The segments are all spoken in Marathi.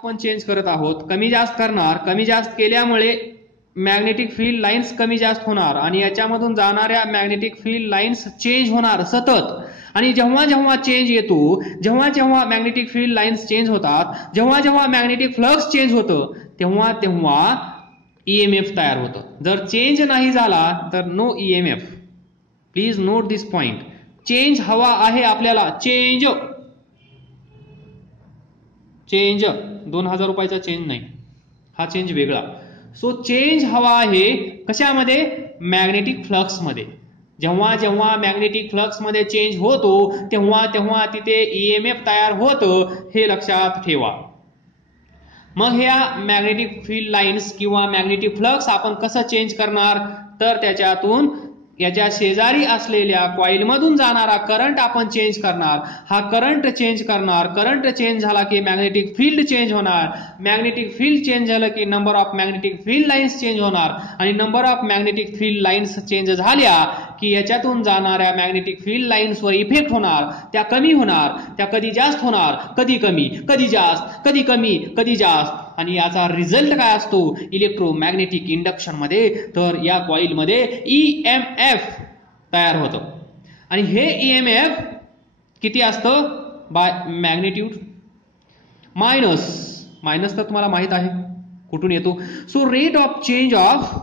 आपण चेंज करत आहोत, कमी जास्त करणार, कमी जास्त केल्यामुळे मॅग्नेटिक फील्ड लाईन्स कमी जास्त होणार आणि याच्यामधून जाणाऱ्या मॅग्नेटिक फील्ड लाईन्स चेंज होणार सतत. आणि जेव्हा जेव्हा चेंज येतो, जेव्हा जेव्हा मॅग्नेटिक फील्ड लाईन्स चेंज होतात, जेव्हा जेव्हा मॅग्नेटिक फ्लक्स चेंज होतं, तेव्हा तेव्हा ईएमएफ तयार होतं. जर चेंज नाही झाला तर no EMF. Please note this point. Change हवा आहे आपल्याला, चेंज. चेंज 2000 रुपयाचा चेंज नाही, हा चेंज वेगळा. सो चेंज हवा आहे कशामध्ये? मॅग्नेटिक फ्लक्स मध्ये. जेव्हा जेव्हा मॅग्नेटिक फ्लक्स मध्ये चेंज होतो तेव्हा तेव्हा तिथे ईएमएफ तयार होतं, हे लक्षात ठेवा. मग ह्या मॅग्नेटिक फील्ड लाईन्स किंवा मॅग्नेटिक फ्लक्स आपण कसं चेंज करणार? तर त्याच्यातून याच्या शेजारी असलेल्या कॉइल मधून जाणारा करंट आपण चेंज करणार. हा करंट चेंज करणार, करंट चेंज झाला की मॅग्नेटिक फील्ड चेंज होणार, मॅग्नेटिक फील्ड चेंज झालं की number of magnetic field lines change होणार आणि number of magnetic field lines change झाल्या की याच्यातून जाणाऱ्या मॅग्नेटिक फील्ड लाईन्सवर इफेक्ट होणार. त्या कमी होणार, त्या कधी जास्त होणार, कधी कमी, कधी जास्त, कधी कमी, कधी जास्त. आणि याचा रिझल्ट काय असतो इलेक्ट्रोमॅग्नेटिक इंडक्शन मध्ये? तर या कॉइल मध्ये ईएमएफ तयार होतं. आणि हे ईएमएफ किती असतं? Bye magnitude minus. मायनस तर तुम्हाला माहित आहे कुठून येतो. So rate of change of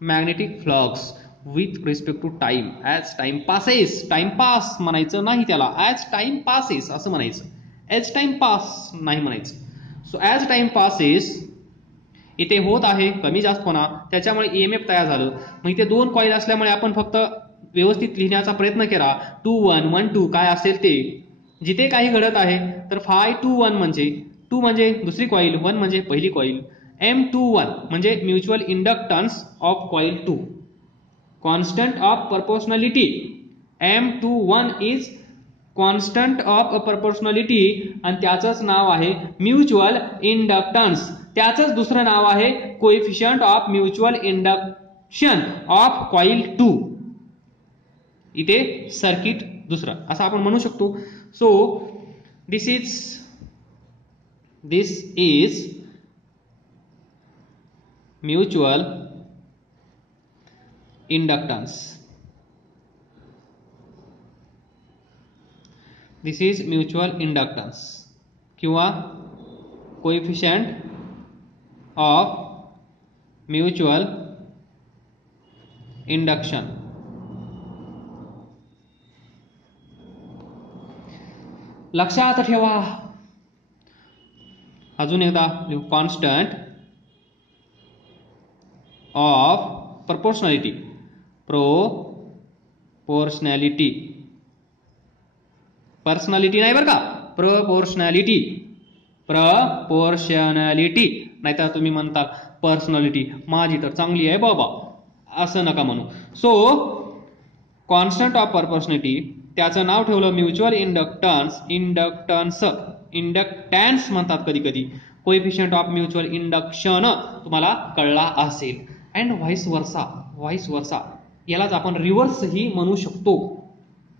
magnetic flux with respect to time as time passes. Time pass म्हणायचं नाही त्याला, ॲज टाइम पासेस असं म्हणायचं. ॲज टाइम पास नाही म्हणायचं. सो ॲज टाइम पासेस इथे होत आहे कमी जास्त होणार, त्याच्यामुळे ईएमएफ तयार झालं. मग इथे दोन कॉइल असल्यामुळे आपण फक्त व्यवस्थित लिहिण्याचा प्रयत्न केला. 2 1 1 2 काय असेल ते. जिथे काही घडत आहे तर Φ21 म्हणजे 2 म्हणजे दुसरी कॉइल, 1 म्हणजे पहिली कॉइल. M21 म्हणजे mutual inductance of coil 2. Constant of proportionality. M21 is constant of proportionality आणि त्याचंच नाव आहे म्युच्युअल इंडक्टन्स. त्याचंच दुसरं नाव आहे coefficient of mutual induction of coil 2. इथे सर्किट दुसरं असं आपण म्हणू शकतो. So this is mutual inductance. This is mutual inductance किंवा कोएफिशियंट ऑफ म्युच्युअल इंडक्शन. लक्षात ठेवा. अजून एकदा लिहू. Constant of proportionality. Proportionality, personality नाही बरं का, प्रपोर्शनॅलिटी. प्रपोर्शनॅलिटी नाहीतर तुम्ही म्हणता पर्सनॅलिटी, माझी तर चांगली आहे बाबा, असं नका म्हणू. सो कॉन्स्टंट ऑफ प्रपोर्शनॅलिटी, त्याचं नाव ठेवलं म्युच्युअल इंडक्टन्स. इंडक्टॅन्स म्हणतात कधी कधी. कोएफिशियंट ऑफ म्युच्युअल इंडक्शन तुम्हाला कळला असेल. अँड व्हाईस वर्सा, यालाच आपण रिव्हर्स ही म्हणू शकतो.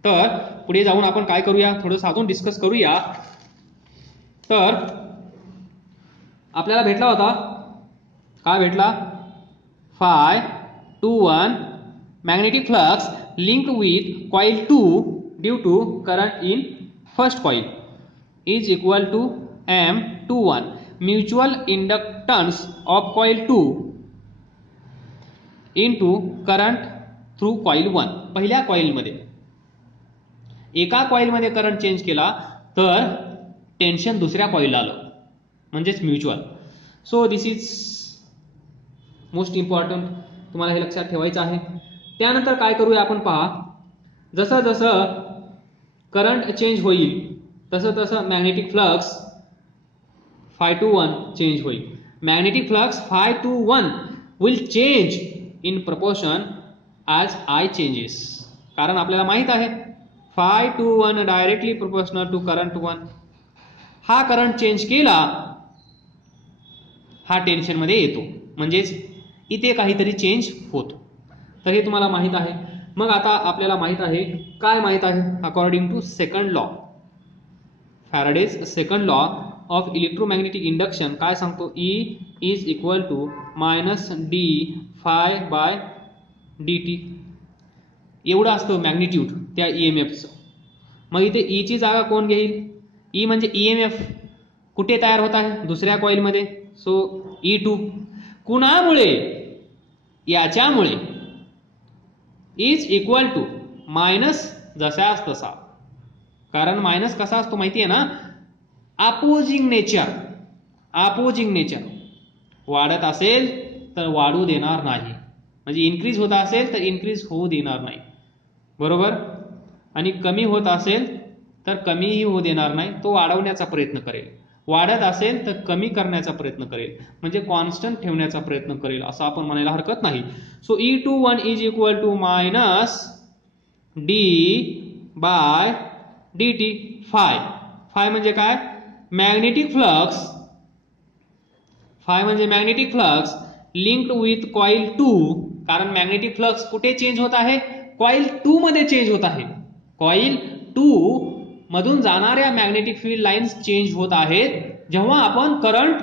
तर पुढे जाऊन आपण काय करूया, थोडंसं अजून डिस्कस करूया. तर आपल्याला भेटला होता, काय भेटला? Φ21 magnetic flux linked with coil 2 due to current in first coil is equal to M21 mutual inductance of coil 2 into current through coil 1. पहिल्या कॉइल मध्ये एका कॉइल मध्ये करंट चेंज केला तर टेन्शन दुसऱ्या कॉइलला आलं, म्हणजेच mutual. So this is most important, तुम्हाला हे लक्षात ठेवायचं आहे. त्यानंतर काय करूया आपण पहा, जसं जसं करंट चेंज होईल तसं तसं मॅग्नेटिक फ्लक्स Φ21 चेंज होईल. Magnetic flux Φ21 will change in proportion as I changes. कारण आपल्याला माहित आहे Φ21 डायरेक्टली प्रोपोर्शनल टू करंट 1. हा करंट चेंज केला, हा टेन्शन मध्ये येतो, म्हणजेच इथे काहीतरी चेंज होतो. तर हे तुम्हाला माहित आहे. मग आता आपल्याला माहित आहे, काय माहित आहे? According to second law, Faraday's second law, of electromagnetic induction काय सांगतो, E is equal to minus D phi by D t. एवढं असतं मॅग्निट्यूड त्या EMFचं. मग इथे E ची जागा कोण घेईल? E म्हणजे EMF कुठे तयार होत आहे? दुसऱ्या कॉइलमध्ये. So E2 कुणामुळे? याच्यामुळे. इज इक्वल टू मायनस जसाच तसा, कारण मायनस कसा असतो माहिती आहे ना, अपोजिंग नेचर. अपोजिंग नेचर वाढत असेल तर वाढू देणार नाही, म्हणजे इन्क्रीज होत असेल तर इन्क्रीज होऊ देणार नाही, बरोबर. आणि कमी होत असेल तर कमीही होऊ देणार नाही, तो वाढवण्याचा प्रयत्न करेल. वाढत असेल तर कमी करण्याचा प्रयत्न करेल, म्हणजे कॉन्स्टंट ठेवण्याचा प्रयत्न करेल, असं आपण म्हणायला हरकत नाही. So E21 is equal to minus D by D T. Phi. Phi म्हणजे काय? Magnetic flux. फाय म्हणजे magnetic flux linked with coil 2. कारण मॅग्नेटिक फ्लक्स कुठे चेंज होत आहे? कॉइल 2 मध्ये चेंज होत आहे. कॉइल 2 मधून जाणाऱ्या मॅग्नेटिक फील्ड लाईन्स चेंज होत आहेत जेव्हा आपण करंट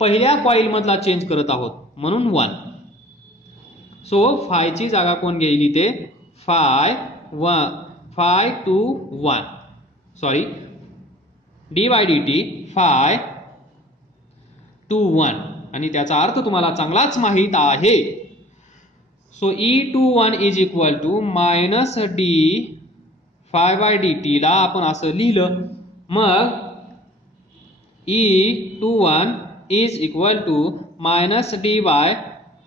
पहिल्या कॉइल मधला चेंज करत आहोत, म्हणून 1. सो फायची जागा कोण घेईल इथे? Phi 2 1, sorry d by D T phi 2 1, आणि त्याचा अर्थ तुम्हाला चांगलाच माहित आहे. So E21 is equal to minus D phi by D t ला आपण असं लिहिलं. मग E21 is equal to minus D by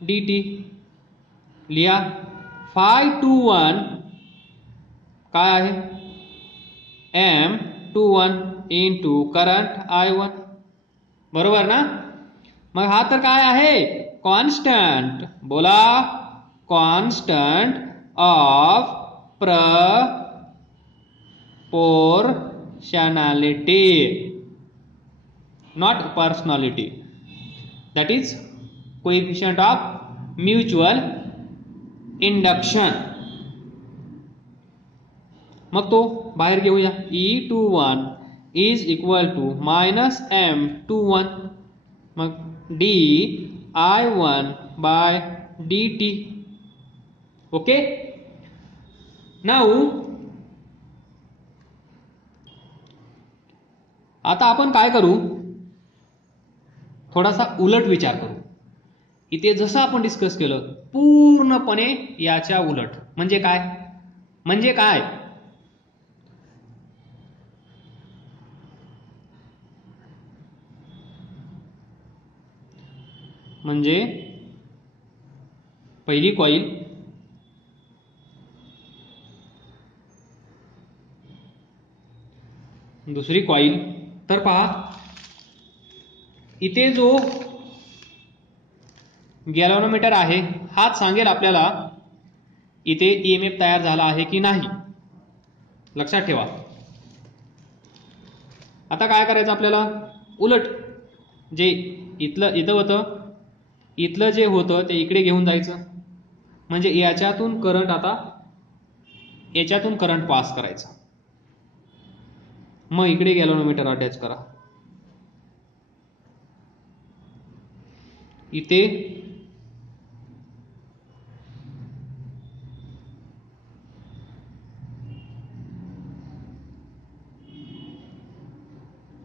D t लिहा. फाय 21 काय आहे? M21 इंटू करंट I1, बरोबर ना. मग हा तर काय आहे? कॉन्स्टंट. बोला, constant of proportionality, not personality. That is coefficient of mutual induction. मग तो बाहेर घेऊया. E21 is equal to minus M21, मग dI1 bye dt. Okay. Now आता आपण काय करू? थोडासा उलट विचार करू. इथे जसं आपण डिस्कस केलं पूर्णपणे याच्या उलट. म्हणजे काय? म्हणजे काय? म्हणजे पहिली कॉइल दुसरी कॉइल. तर पहा इथे जो गॅल्व्हनोमीटर आहे हाच सांगेल आपल्याला इथे EMF तयार झाला आहे की नाही. लक्षात ठेवा. आता काय करायचं आपल्याला? उलट जे इथं होतं, इथलं जे होतं ते इकडे घेऊन जायचं, म्हणजे याच्यातून करंट आता याच्यातून करंट पास करायचा. मग इकडे गॅल्व्हनोमीटर अटॅच करा. इथे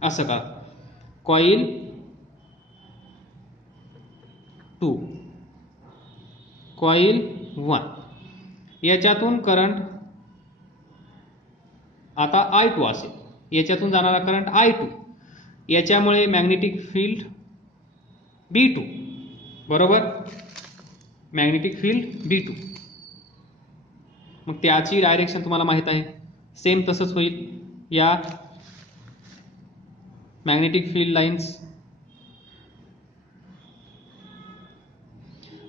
असं का? कॉइल 2 कॉइल 1 याच्यातून करंट आता I2 असेल, याच्यातून जाणारा करंट I2, याच्यामुळे मॅग्नेटिक फील्ड B2, बरोबर. Magnetic field B2. मग त्याची डायरेक्शन तुम्हाला माहित आहे. सेम तसंच होईल. या मॅग्नेटिक फील्ड लाईन्स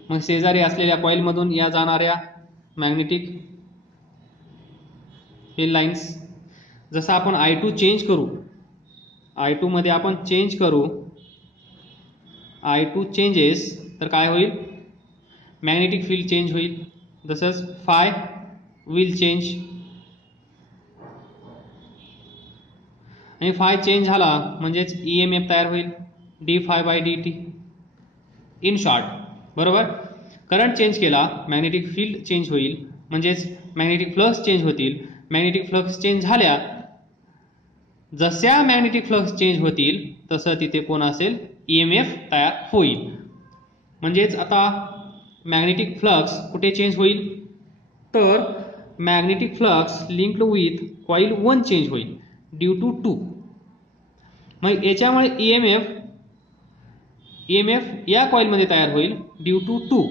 मग शेजारी असलेल्या कॉइल मधून या जाणाऱ्या मॅग्नेटिक फील्ड लाईन्स. जसं आपण I2 चेंज करू, I2 मध्ये आपण चेंज करू, I2 चेंजेस, तर काय होईल? मॅग्नेटिक फील्ड चेंज होईल. तसंच फाय विल चेंज. आणि फाय चेंज झाला म्हणजेच EMF तयार होईल d∅dt. इन शॉर्ट, बरोबर. करंट चेंज केला मॅग्नेटिक फील्ड चेंज होईल म्हणजेच मॅग्नेटिक फ्लक्स चेंज होतील. मॅग्नेटिक फ्लक्स चेंज झाल्या जशा मॅग्नेटिक फ्लक्स चेंज होतील तसं तिथे कोण असेल EMF तयार होईल. म्हणजेच आता मॅग्नेटिक फ्लक्स कुठे चेंज होईल तर magnetic flux linked with coil 1 change होईल ड्यू टू 2. मग याच्यामुळे EMF या कॉइलमध्ये तयार होईल ड्यू टू 2,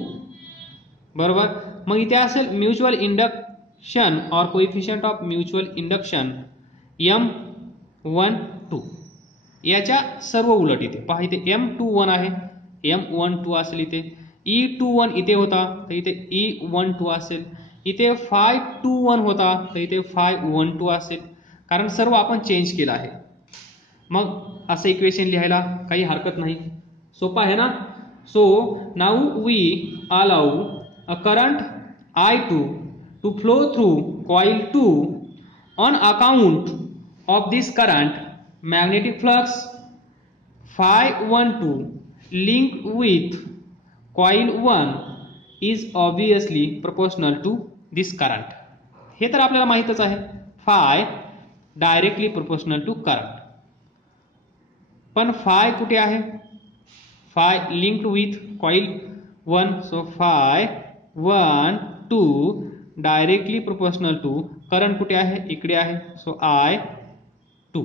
बरोबर. मग इथे असेल mutual induction or coefficient of mutual induction M12. याच्या सर्व उलट इथे पहा, इथे M21 आहे, M12 असेल, इथे E21 इथे होता तर इथे E12 असेल, इथे Φ21 होता तर इथे Φ12 असेल, कारण सर्व आपण चेंज केलं आहे. मग असं इक्वेशन लिहायला काही हरकत नाही, सोपा आहे ना. So now we allow a current I2 to flow through coil 2. On account of this current, magnetic flux Φ12 linked with coil 1 is obviously proportional to this current. हे तर आपल्याला माहितच आहे, phi directly proportional to current. पण फाय कुठे आहे, phi linked with coil 1, so Φ12 directly proportional to current कुठे आहे, इकडे आहे, सो I2.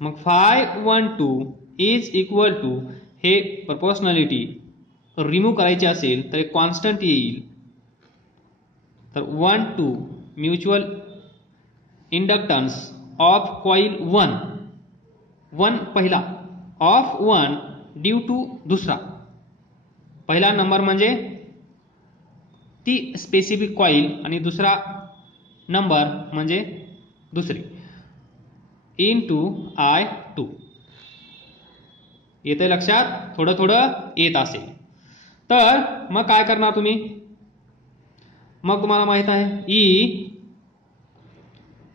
मग Φ12 इज इक्वल टू, हे प्रोपोर्शनॅलिटी रिमूव्ह करायची असेल तर एक कॉन्स्टंट येईल, तर 1-2 म्युच्युअल इंडक्टन्स ऑफ कॉइल 1 पहिला, ऑफ 1 ड्यू टू दुसरा. पहिला नंबर म्हणजे ती स्पेसिफिक कॉइल आणि दुसरा नंबर म्हणजे दुसरी, इनटू I2. येते लक्षात, थोडं थोडं येत असेल तर मग काय करणार तुम्ही. मग तुम्हाला माहित आहे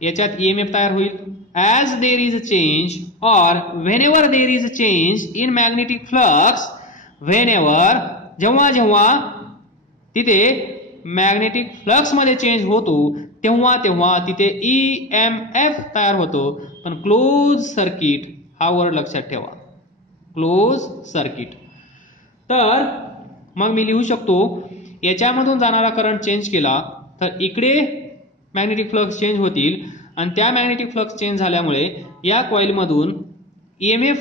याच्यात EMF तयार होईल as there is a change or whenever there is a change in magnetic flux. Whenever जेव्हा जेव्हा तिथे मॅग्नेटिक फ्लक्स मध्ये चेंज होतो तेव्हा तेव्हा तिथे EMF तयार होतो. पण क्लोज सर्किट हा वर्ड लक्षात ठेवा, क्लोज सर्किट. तर मग मी लिहू शकतो याच्यामधून जाणारा करंट चेंज केला तर इकडे मॅग्नेटिक फ्लक्स चेंज होतील आणि त्या मॅग्नेटिक फ्लक्स चेंज झाल्यामुळे या कॉइलमधून EMF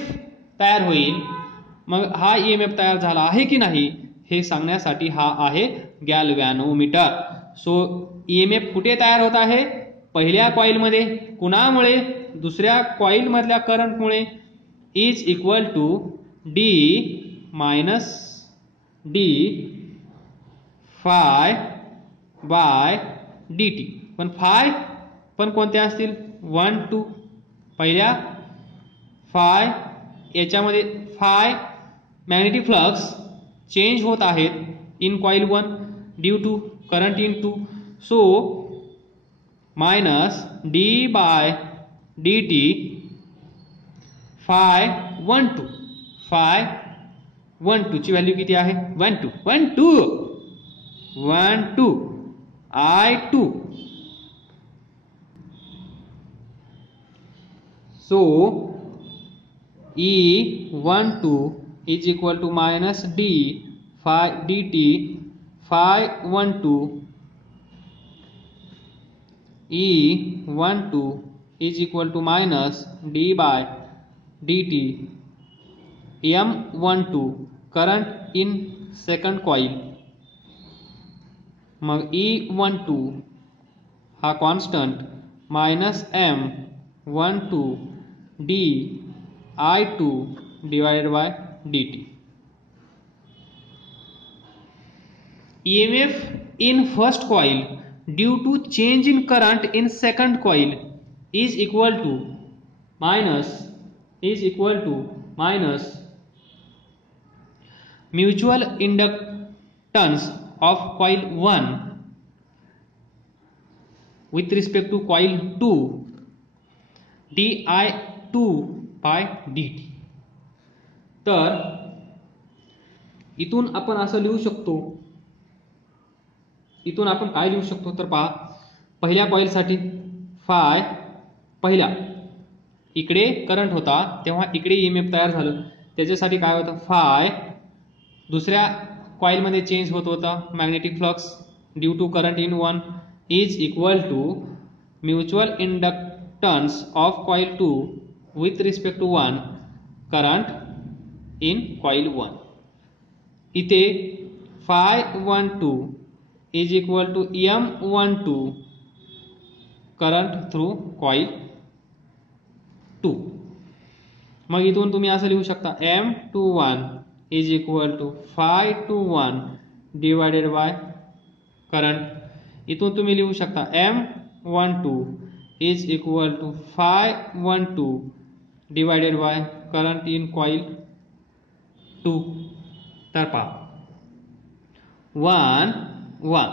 तयार होईल. मग हा EMF तयार झाला आहे की नाही हे सांगण्यासाठी हा आहे गॅल्व्हॅनोमीटर. सो EMF कुठे तयार होत आहे, पहिल्या कॉइलमध्ये. कुणामुळे, दुसऱ्या कॉइल मधल्या करंटमुळे. Is equal to D minus D phi by dt. पण फाय पण कोणत्या असतील, 1-2. पहिल्या फाय याच्यामध्ये फाय मॅग्नेटिक फ्लक्स चेंज होत आहेत in coil 1 due to current in 2. So minus D by dt Φ12. Φ12 ची व्हॅल्यू किती आहे, 1-2 I2. So E12 is equal to minus D phi dt Φ12. E12 is equal to minus D by dt M12 current in second coil. मग E12 हा constant minus M12 D I2 divided by dt. EMF in first coil due to change in current in second coil is equal to minus mutual inductance of coil 1 with respect to coil 2 di2/dt. तर इथून आपण असं लिहू शकतो, इथून आपण काय लिहू शकतो तर पहा, पहिल्या कॉइलसाठी फाय, पहिला इकडे करंट होता तेव्हा इकडे ईएमएफ तयार झालं, त्याच्यासाठी काय होतं फाय, दुसऱ्या कॉइलमध्ये चेंज होत होता magnetic flux due to current in one is equal to mutual inductance of coil 2 with respect to one current in coil 1. इथे phi12 is equal to M12 current through coil 2. मग इथून तुम्ही असं लिहू शकता M21 is equal to phi21 divided by current. इथून तुम्ही लिहू शकता M12 is equal to phi12 divided by current in coil 2. तर पहा 1 1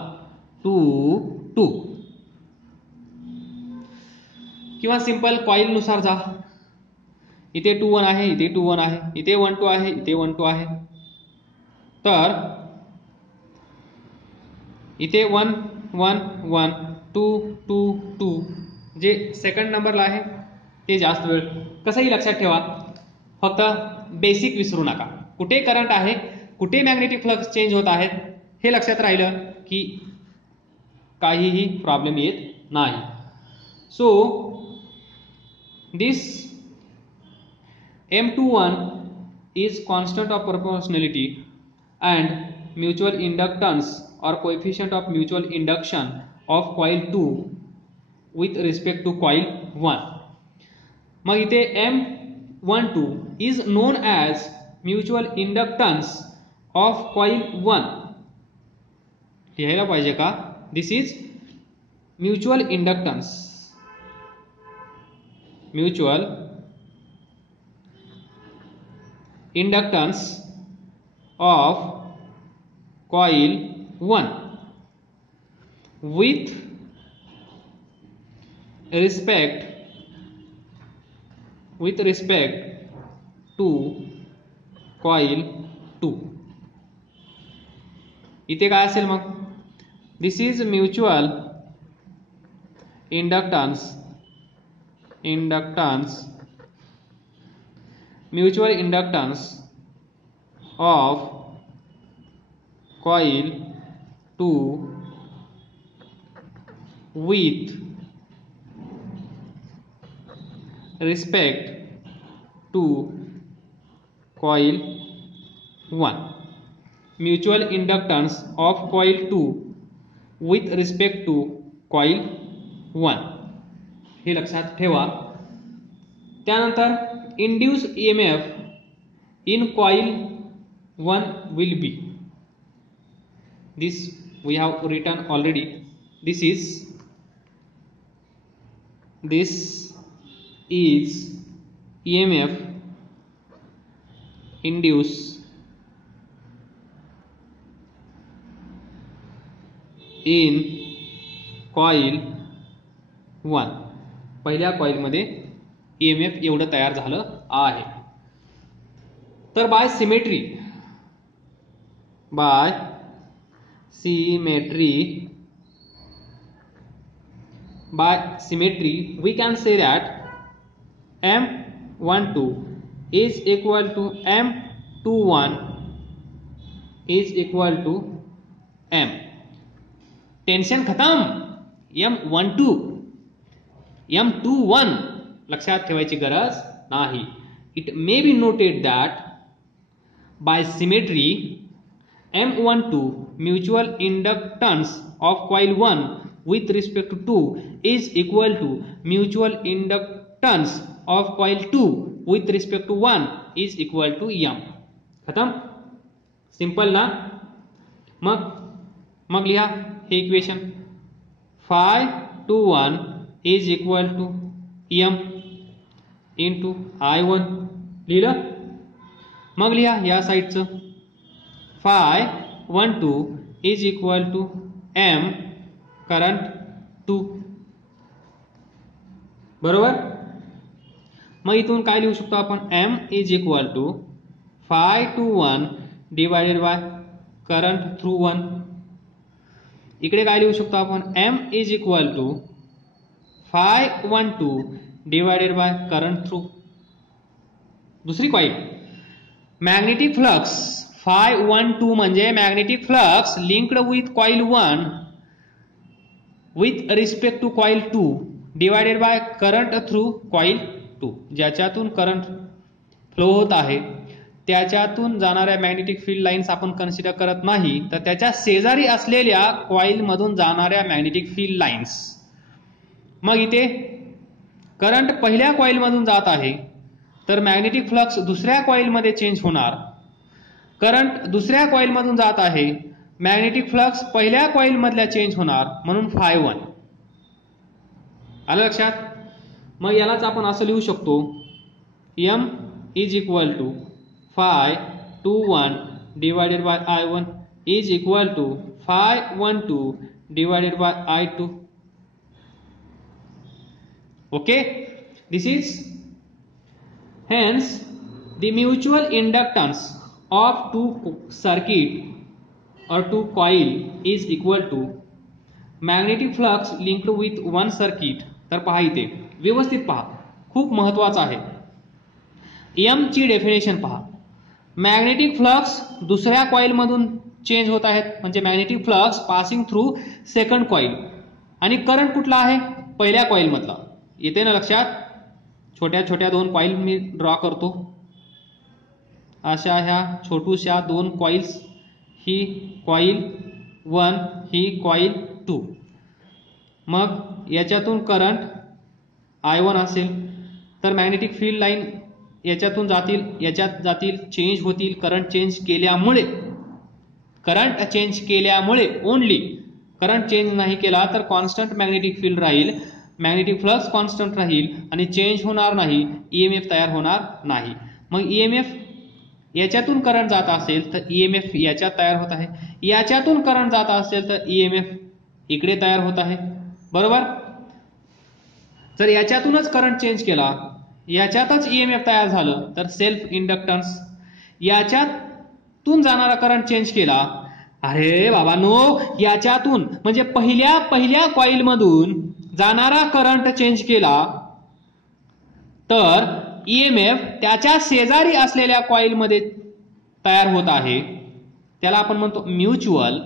2 2 किंवा सिंपल कॉइल नुसार जा. इथे 2 1 आहे, इथे 2 1 आहे, इथे 1 2 आहे, इथे 1 2 आहे. तर इथे 1 1 1 2 2 2 जे सेकंड नंबरला आहे ते जास्त वेळ. कसंही लक्षात ठेवा, फक्त बेसिक विसरू नका. कुठे करंट आहे, कुठे मॅग्नेटिक फ्लक्स चेंज होत आहेत हे लक्षात राहिलं की काहीही प्रॉब्लेम येत नाही. So this M21 is constant of proportionality and mutual inductance or coefficient of mutual induction of coil 2 with respect to coil 1. मग इथे M12 is known as mutual inductance of coil 1. लिहायला पाहिजे का? This is mutual inductance. Mutual inductance of coil 1 with respect to coil 2. इथे काय असेल मग? This is mutual inductance of coil 2 with respect to coil 1. Mutual inductance of coil 2 with respect to coil 1 हे लक्षात ठेवा. त्यानंतर induced EMF in coil 1 will be, this we have written already. This is EMF induced in coil 1. पहिल्या कॉइल मध्ये EMF एवढं तयार झालं आहे. तर by symmetry we can say that M12 is equal to M21 is equal to M. Tension खतम. M21 लक्षात ठेवायची गरज नाही. It may be noted that by symmetry M12 mutual inductance of coil 1 with respect to 2 is equal to mutual inductance of coil 2 with respect to 1 is equal to M. खतम. सिंपल ना. मग लिहा हे equation. phi21 is equal to M into I1 लिहिलं. मग लिहा या साईडचं phi12 is equal to M current 2. बरोबर. मग इथून काय लिहू शकतो आपण, m is equal to Φ21 divided by current through 1. इकडे काय लिहू शकतो आपण, m is equal to Φ12 divided by current through दुसरी कॉईल. मॅग्नेटिक फ्लक्स Φ12 म्हणजे magnetic flux linked with coil 1 with respect to coil 2 divided by current through coil 2. ज्याच्यातून करंट फ्लो होत आहे त्याच्यातून जाणाऱ्या मॅग्नेटिक फील्ड लाईन्स आपण कन्सिडर करत नाही, तर त्याच्या शेजारी असलेल्या कॉईल मधून जाणाऱ्या मॅग्नेटिक फील्ड लाईन्स. मग इथे करंट पहिल्या कॉईल मधून जात आहे तर मॅग्नेटिक फ्लक्स दुसऱ्या कॉईल मध्ये चेंज होणार. करंट दुसऱ्या कॉईल मधून जात आहे, मॅग्नेटिक फ्लक्स पहिल्या कॉईल मधल्या चेंज होणार, म्हणून Φ1. आलं लक्षात. मग यालाच आपण असं लिहू शकतो, m is equal to Φ21 divided by I1 is equal to Φ12 divided by I2. Okay, this is hence the mutual inductance of two circuit or two coil is equal to magnetic flux linked with one circuit. तर पहा इथे व्यवस्थित पहा, खूप महत्वाचं आहे. m ची डेफिनेशन पहा. मॅग्नेटिक फ्लक्स दुसऱ्या कॉईल मधून चेंज होत आहेत, म्हणजे magnetic flux passing through second coil, आणि करंट कुठला आहे, पहिल्या कॉईल मधला. येते ना लक्षात. छोट्या छोट्या दोन कॉईल मी ड्रॉ करतो. अशा ह्या छोटूशा दोन कॉइल्स, ही कॉईल 1 ही कॉईल 2. मग याच्यातून करंट I1 असेल तर मॅग्नेटिक फील्ड लाईन याच्यातून जातील, याच्यात जातील, चेंज होतील. करंट चेंज केल्यामुळे ओनली, करंट चेंज नाही केला तर कॉन्स्टंट मॅग्नेटिक फील्ड राहील, मॅग्नेटिक फ्लक्स कॉन्स्टंट राहील आणि चेंज होणार नाही, EMF तयार होणार नाही. मग EMF याच्यातून करंट जात असेल तर EMF याच्यात तयार होत आहे, याच्यातून करंट जात असेल तर EMF इकडे तयार होत आहे. बरोबर. जर याच्यातूनच करंट चेंज केला, याच्यातच EMF तयार झालं तर सेल्फ इंडक्टन्स. याच्यातून जाणारा करंट चेंज केला, अरे बाबांनो, याच्यातून म्हणजे पहिल्या कॉईल मधून जाणारा करंट चेंज केला तर EMF त्याच्या शेजारी असलेल्या कॉईल मध्ये तयार होत आहे, त्याला आपण म्हणतो म्युच्युअल.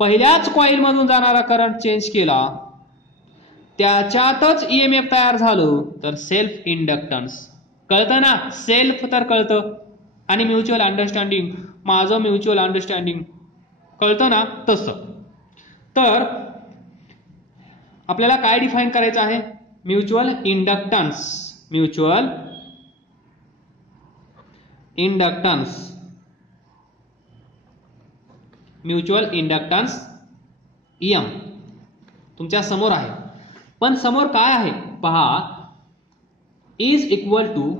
पहिल्याच कॉईल मधून जाणारा करंट चेंज केला, त्याच्यातच EMF तयार झालं तर सेल्फ इंडक्टन्स. कळतं ना, सेल्फ तर कळतं, आणि म्युच्युअल अंडरस्टँडिंग, माझं म्युच्युअल अंडरस्टँडिंग, कळतं ना तसं. तर आपल्याला काय डिफाइन करायचं आहे, mutual inductance. Mutual inductance M तुमच्या समोर आहे. पण समोर काय आहे पहा, is equal to,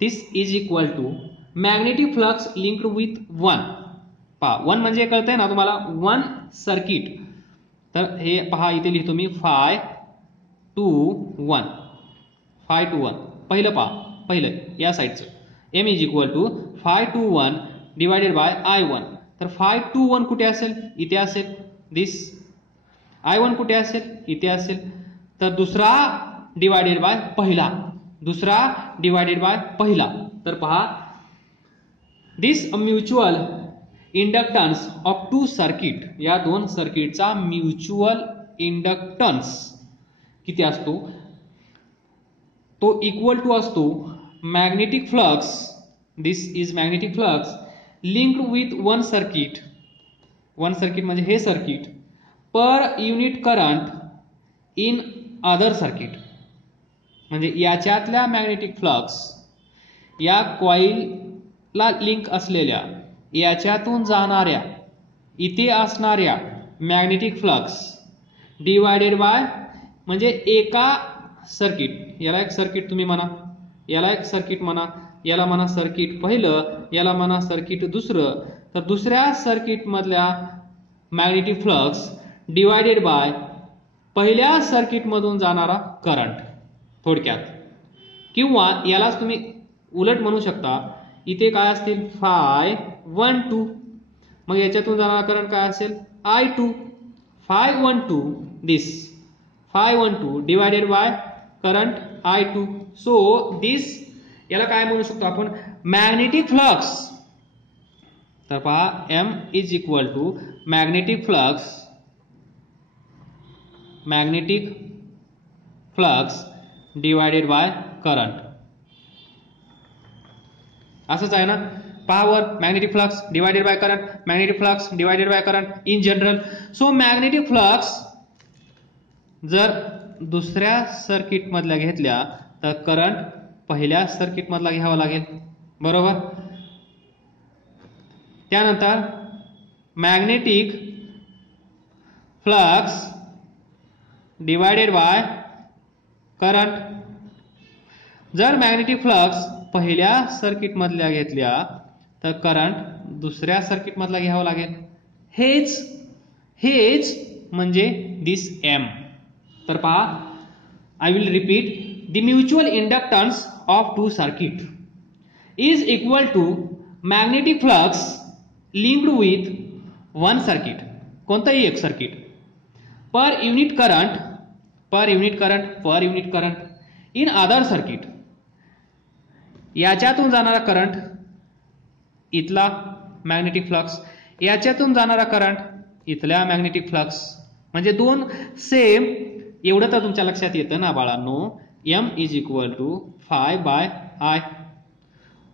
this is equal to magnetic flux linked with 1. पहा 1 म्हणजे कळतंय ना तुम्हाला, 1 सर्किट. तर हे पहा इथे लिहितो मी Φ21. पहिलं पहा, पहिलं या साईडचं, m is equal to Φ21 divided by I1. तर Φ21 कुठे असेल, इथे असेल. दिस I1 कुठे असेल, इथे असेल. तर दुसरा डिवायडेड बाय पहिला, दुसरा डिवायडेड बाय पहिला. तर पहा, this mutual inductance of two circuit, या दोन सर्किटचा म्युच्युअल इंडक्टन्स किती असतो, तो इक्वल टू असतो magnetic flux, this is magnetic flux linked with one circuit. One circuit म्हणजे हे circuit, per unit current in other circuit. म्हणजे याच्यातल्या मॅग्नेटिक फ्लक्स या कॉइलला लिंक असलेल्या, याच्यातून जाणाऱ्या, इथे असणाऱ्या मॅग्नेटिक फ्लक्स डिवायडेड बाय, म्हणजे एका सर्किट, याला एक सर्किट तुम्ही म्हणा, याला एक सर्किट म्हणा, याला म्हणा सर्किट पहिलं, याला म्हणा सर्किट दुसरं. तर दुसऱ्या सर्किट मधल्या मॅग्नेटिक फ्लक्स डिवायडेड बाय पहिल्या सर्किट मधून जाणारा करंट. थोडक्यात किंवा यालाच तुम्ही उलट म्हणू शकता, इथे काय असतील Φ12, मग याच्यातून जाणारा करंट काय असेल I2. Φ12 this Φ12 divided by current I2. So this याला काय म्हणू शकतो आपण मॅग्नेटिक फ्लक्स. तर पहा M is equal to magnetic flux divided by current. असंच आहे ना. Power magnetic flux divided by current, magnetic flux divided by current in general. So magnetic flux जर दुसऱ्या सर्किट मधल्या घेतल्या तर करंट पहिल्या सर्किट मधला घ्यावा लागेल, बरोबर. त्यानंतर magnetic flux divided by current. जर मॅग्नेटिक फ्लक्स पहिल्या सर्किट मधल्या घेतल्या तर करंट दुसऱ्या सर्किट मधला घ्यावा लागेल. हेच म्हणजे दिस M. तर पहा I will repeat. The mutual inductance of two circuit is equal to magnetic flux linked with one circuit, कोणताही एक circuit, per unit current in other circuit. याच्यातून जाणारा करंट इथला मॅग्नेटिक फ्लक्स, याच्यातून जाणारा करंट इथल्या मॅग्नेटिक फ्लक्स, म्हणजे दोन सेम. एवढं तर तुमच्या लक्षात येतं ना बाळांनो. M is equal to Φ by I.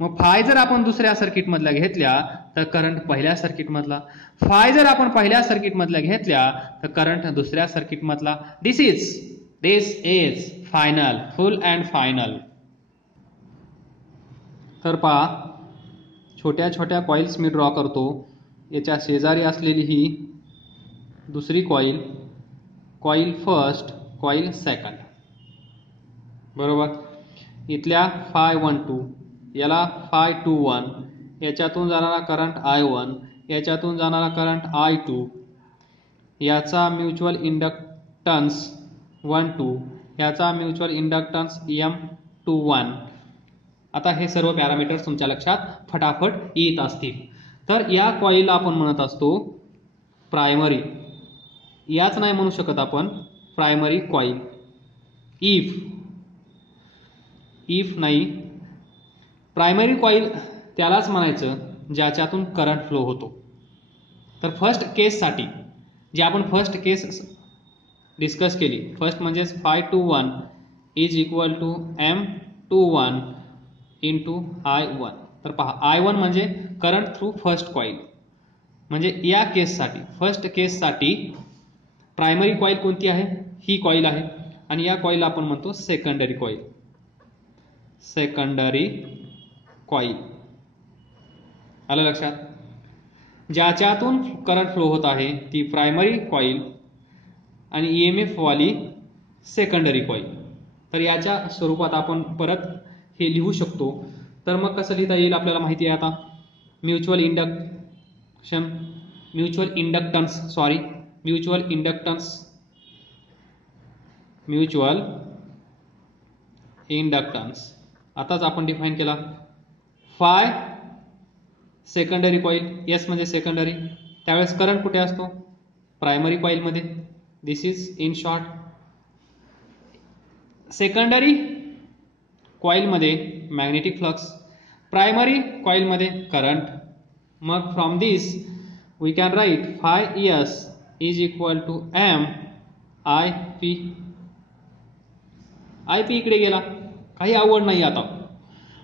मग Φ जर आपण दुसऱ्या सर्किट मधल्या घेतल्या तर करंट पहिल्या सर्किट मधला, Φ जर आपण पहिल्या सर्किट मधल्या घेतल्या तर करंट दुसऱ्या सर्किट मधला. This is final, full and final. तर पहा छोट्या छोट्या कॉइल्स मी ड्रॉ करतो. याच्या शेजारी असलेली ही दुसरी कॉइल फर्स्ट, कॉइल सेकंड, बरोबर. इथल्या Φ12 याला Φ21, याच्यातून जाणारा करंट I1, याच्यातून जाणारा करंट I2, याचा म्युच्युअल इंडक्टन्स 1-2, याचा म्युच्युअल इंडक्टन्स M21. आता हे सर्व पॅरामीटर्स तुमच्या लक्षात फटाफट येत असतील. तर या कॉइलला आपण म्हणत असतो प्रायमरी. याच नाही म्हणू शकत आपण प्रायमरी कॉइल. इफ नाही, प्रायमरी कॉइल त्यालाच म्हणायचं ज्याच्यातून करंट फ्लो होतो. तर फर्स्ट केससाठी जे आपण फर्स्ट केस डिस्कस केली, फर्स्ट म्हणजेच Φ21 is equal to M21 into I1. तर पहा I1 म्हणजे करंट थ्रू फर्स्ट कॉइल. म्हणजे या केससाठी, फर्स्ट केससाठी प्रायमरी कॉइल कोणती आहे, ही कॉइल आहे. आणि या कॉइल आपण म्हणतो सेकंडरी कॉइल. आलं लक्षात. ज्याच्यातून करंट फ्लो होत आहे ती प्रायमरी कॉइल आणि EMF वाली सेकंडरी कॉइल. तर याच्या स्वरूपात आपण परत हे लिहू शकतो. तर मग कसं लिहिता येईल आपल्याला माहिती आहे आता. म्युच्युअल इंडक्टन्स आताच आपण डिफाइन केला. Φ सेकंडरी कॉइल, S म्हणजे सेकंडरी, त्यावेळेस करंट कुठे असतो प्रायमरी कॉइल मध्ये. This is in short secondary coil मध्ये मॅग्नेटिक फ्लक्स, प्रायमरी कॉइल मध्ये करंट. मग from this we can write Φs is equal to M/IP. IP इकडे गेला, काही आवड नाही आता.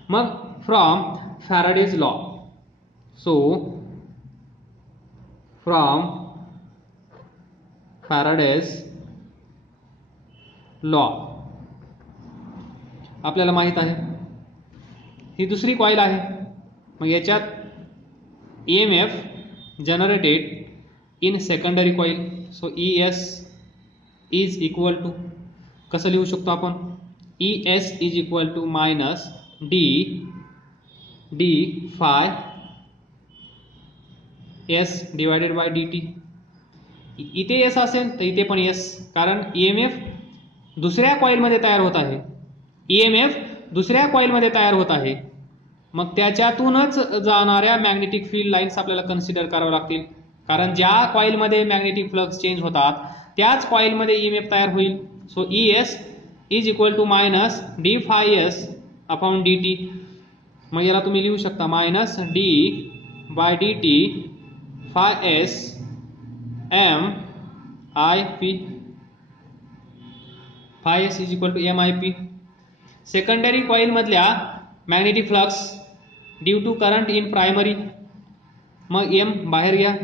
मग from Faraday's law, so from Faraday's law आपल्याला माहित आहे ही दुसरी कॉइल आहे. मग याच्यात EMF generated in secondary coil. So ES is equal to, कसं लिहू शकतो आपण, ES is equal to minus d Φ S divided by dt. इथे S असेल तर इथे पण S, कारण EMF दुसऱ्या कॉइल मध्ये तयार होत आहे. EMF दुसऱ्या कॉइलमध्ये तयार होत आहे, मग त्याच्यातूनच जाणाऱ्या मॅग्नेटिक फील्ड लाईन्स आपल्याला कन्सिडर कराव्या लागतील, कारण ज्या कॉइलमध्ये मॅग्नेटिक फ्लक्स चेंज होतात त्याच कॉइलमध्ये ईएमएफ तयार होईल. So ES is equal to minus D phi S upon D T. मग याला तुम्ही लिहू शकता minus D by D T phi S M I P. Phi S is equal to M I P. Secondary coil मधल्या magnetic flux due to current in primary, मग एम बाहेर घ्या.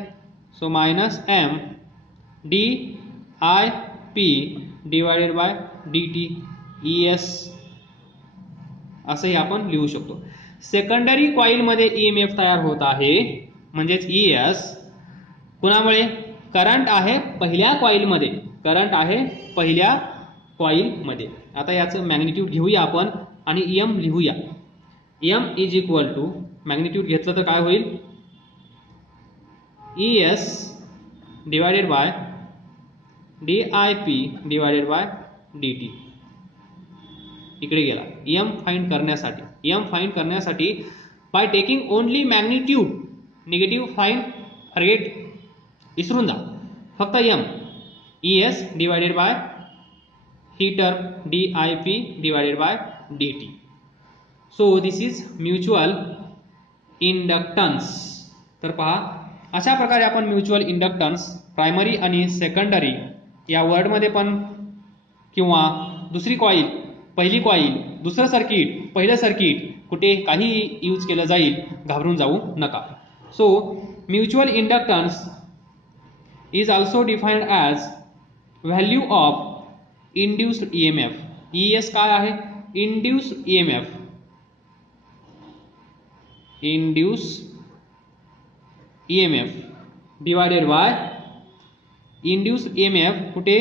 So minus M D I P divided by D T ES असंही आपण लिहू शकतो. सेकंडरी कॉइल मध्ये EMF तयार होत आहे म्हणजेच ES कुणामुळे? करंट आहे पहिल्या कॉइलमध्ये, करंट आहे पहिल्या कॉइलमध्ये. आता याचं मॅग्निट्यूड घेऊया आपण आणि M लिहूया. M is equal to magnitude घेतलं तर काय होईल? ES divided by DIP divided by DT. इकडे गेला M फाइंड करण्यासाठी by taking only magnitude, negative find forget, विसरून जा, फक्त M. ES डिवायडेड बाय ही term DIP divided by DT. So this is mutual inductance. तर पहा, अशा प्रकारे आपण म्युच्युअल इंडक्टन्स प्रायमरी आणि सेकंडरी या वर्डमध्ये पण, किंवा दुसरी कॉइल, पहिली कॉइल, दुसरं सर्किट, पहिलं सर्किट, कुठे काही यूज केलं जाईल, घाबरून जाऊ नका. So mutual inductance is also defined as value of induced EMF. ES काय आहे? Induced EMF. Divided by induced EMF कुठे?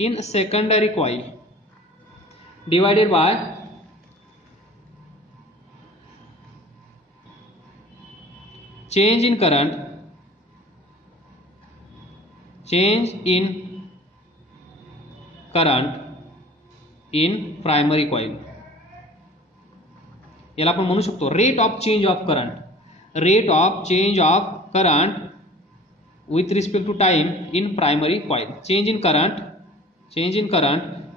In secondary coil divided by change in current in primary coil. याला आपण म्हणू शकतो rate of change of current with respect to time in primary coil. Change in current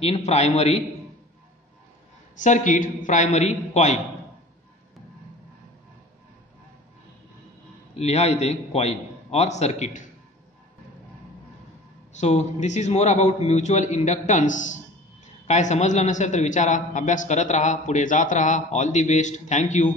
in primary circuit, primary coil. लिहा इथे coil or circuit. So this is more about mutual inductance. काय समजलं नसेल तर विचारा, अभ्यास करत राहा, पुढे जात राहा. All the best. Thank you.